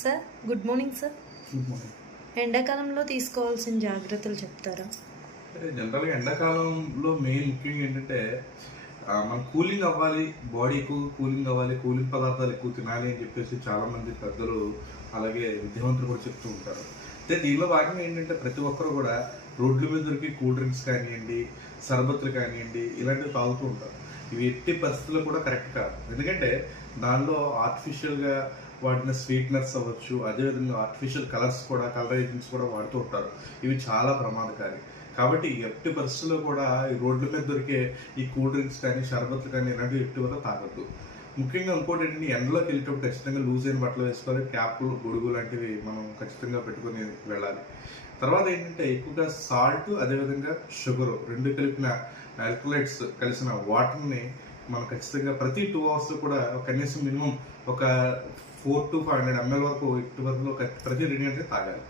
Sir good morning sir. Good morning. ఎండాకాలంలో తీసుకోవాల్సిన జాగ్రత్తలు చెప్తారా? జనరల్గా ఎండాకాలంలో మెయిన్ ముఖ్యంగా ఏంటంటే మనం కూలింగ్ అవ్వాలి, బాడీ ఎక్కువ కూలింగ్ అవ్వాలి, కూలింగ్ పదార్థాలు ఎక్కువ తినాలి అని చెప్పేసి చాలా మంది పెద్దలు అలాగే విద్యావంతులు కూడా చెప్తూ ఉంటారు. అయితే దీనిలో భాగంగా ఏంటంటే ప్రతి ఒక్కరు కూడా రోడ్ల మీద దొరికి కూల్ డ్రింక్స్ కానివ్వండి, సర్బత్లు కానివ్వండి ఇలాంటివి తాగుతూ ఉంటారు. ఇవి ఎట్టి పరిస్థితుల్లో కూడా కరెక్ట్ కాదు. ఎందుకంటే దానిలో ఆర్టిఫిషియల్గా వాడిన స్వీట్నర్స్ అవ్వచ్చు, అదేవిధంగా ఆర్టిఫిషియల్ కలర్స్ కూడా, కలర్ ఏజెంట్స్ కూడా వాడుతూ ఉంటారు. ఇవి చాలా ప్రమాదకారి. కాబట్టి ఎట్టి పరిస్థితుల్లో కూడా ఈ రోడ్ల మీద దొరికే ఈ కూల్ డ్రింక్స్ కానీ, షర్బత్లు కానీ ఇలాంటివి ఎట్టి వల్ల తాగద్దు. ముఖ్యంగా ఇంకోటి ఏంటంటే ఎండలోకి వెళ్ళేటప్పుడు ఖచ్చితంగా లూజ్ అయిన బట్టలు వేసుకోవాలి, క్యాప్లు, గొడుగు లాంటివి మనం ఖచ్చితంగా పెట్టుకొని వెళ్ళాలి. తర్వాత ఏంటంటే ఎక్కువగా సాల్ట్, అదేవిధంగా షుగర్ రెండు కలిపిన ఎలక్ట్రోలైట్స్ కలిసిన వాటర్ని మనం ఖచ్చితంగా ప్రతి 2 అవర్స్ కూడా కనీసం మినిమం ఒక 400 to 500 ml వరకు ఇటు వరకు ప్రతి 2 గంటలకి తాగాలి.